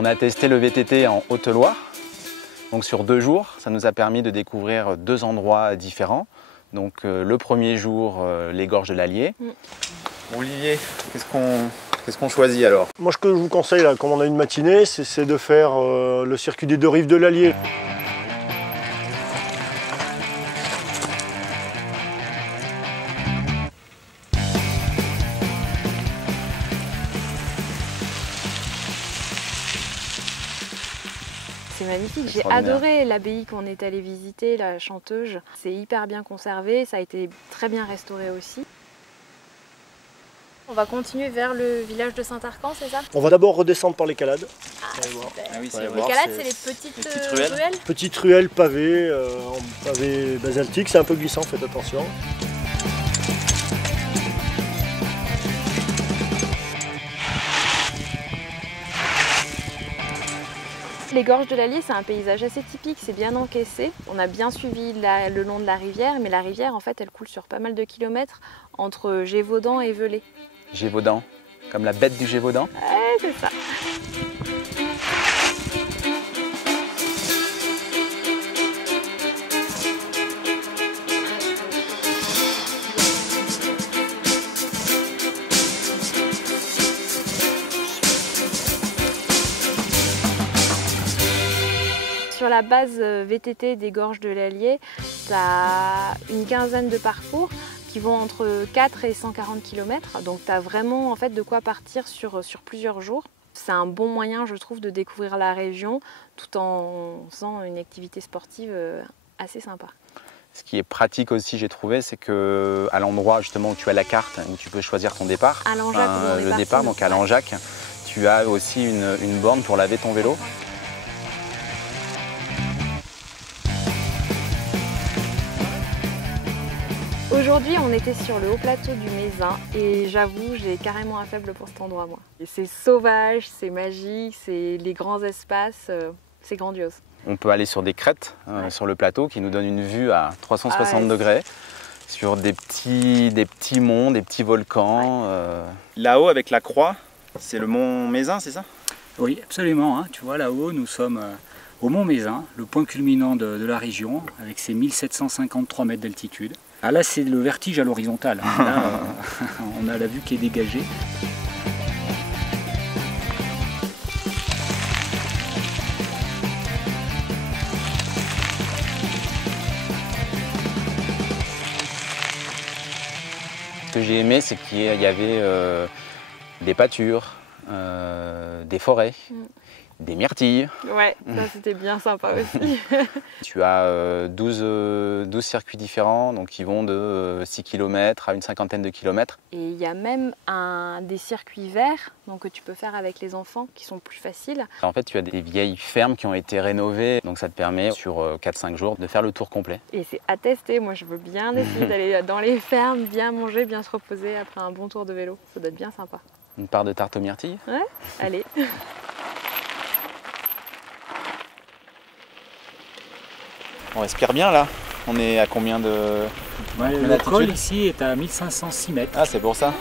On a testé le VTT en Haute-Loire, donc sur 2 jours. Ça nous a permis de découvrir 2 endroits différents. Donc le premier jour, les gorges de l'Allier. Olivier, qu'est-ce qu'on choisit alors? Moi, ce que je vous conseille, là, comme on a une matinée, c'est de faire le circuit des 2 rives de l'Allier. C'est magnifique, j'ai adoré l'abbaye qu'on est allé visiter, la Chanteuge. C'est hyper bien conservé, ça a été très bien restauré aussi. On va continuer vers le village de Saint-Arcan, c'est ça? On va d'abord redescendre par les Calades. Ah oui, les Calades, c'est les petites ruelles. Petites ruelles pavées, en pavé basaltique, c'est un peu glissant, faites attention. Les gorges de l'Allier, c'est un paysage assez typique, c'est bien encaissé. On a bien suivi le long de la rivière, mais la rivière, en fait, elle coule sur pas mal de kilomètres entre Gévaudan et Velay. Gévaudan, comme la bête du Gévaudan? Ouais, c'est ça. Sur la base VTT des gorges de l'Allier, tu as une quinzaine de parcours qui vont entre 4 et 140 km. Donc tu as vraiment en fait, de quoi partir sur plusieurs jours. C'est un bon moyen, je trouve, de découvrir la région tout en faisant une activité sportive assez sympa. Ce qui est pratique aussi, j'ai trouvé, c'est qu'à l'endroit justement où tu as la carte, où tu peux choisir ton départ, à Langeac, le départ, donc à Langeac, tu as aussi une borne pour laver ton vélo. Aujourd'hui, on était sur le haut plateau du Mézin et j'avoue, j'ai carrément un faible pour cet endroit, moi. C'est sauvage, c'est magique, c'est les grands espaces, c'est grandiose. On peut aller sur des crêtes sur le plateau qui nous donnent une vue à 360 degrés sur des petits monts, des petits volcans. Là-haut, avec la croix, c'est le mont Mézin, c'est ça? Oui, absolument. Tu vois, là-haut, nous sommes au mont Mézin, le point culminant de la région, avec ses 1753 mètres d'altitude. Ah là, c'est le vertige à l'horizontale. Là, on a la vue qui est dégagée. Ce que j'ai aimé, c'est qu'il y avait des pâtures, des forêts, des myrtilles. Ouais, ça c'était bien sympa aussi. Tu as 12 circuits différents, donc qui vont de 6 km à une cinquantaine de kilomètres. Et il y a même des circuits verts donc, que tu peux faire avec les enfants qui sont plus faciles. En fait, tu as des vieilles fermes qui ont été rénovées, donc ça te permet sur 4-5 jours de faire le tour complet. Et c'est à tester, moi je veux bien essayer d'aller dans les fermes, bien manger, bien se reposer après un bon tour de vélo. Ça doit être bien sympa. Une part de tarte aux myrtilles? Ouais, allez. On respire bien là. On est à combien de... Le col ici est à 1506 mètres. Ah, c'est pour ça.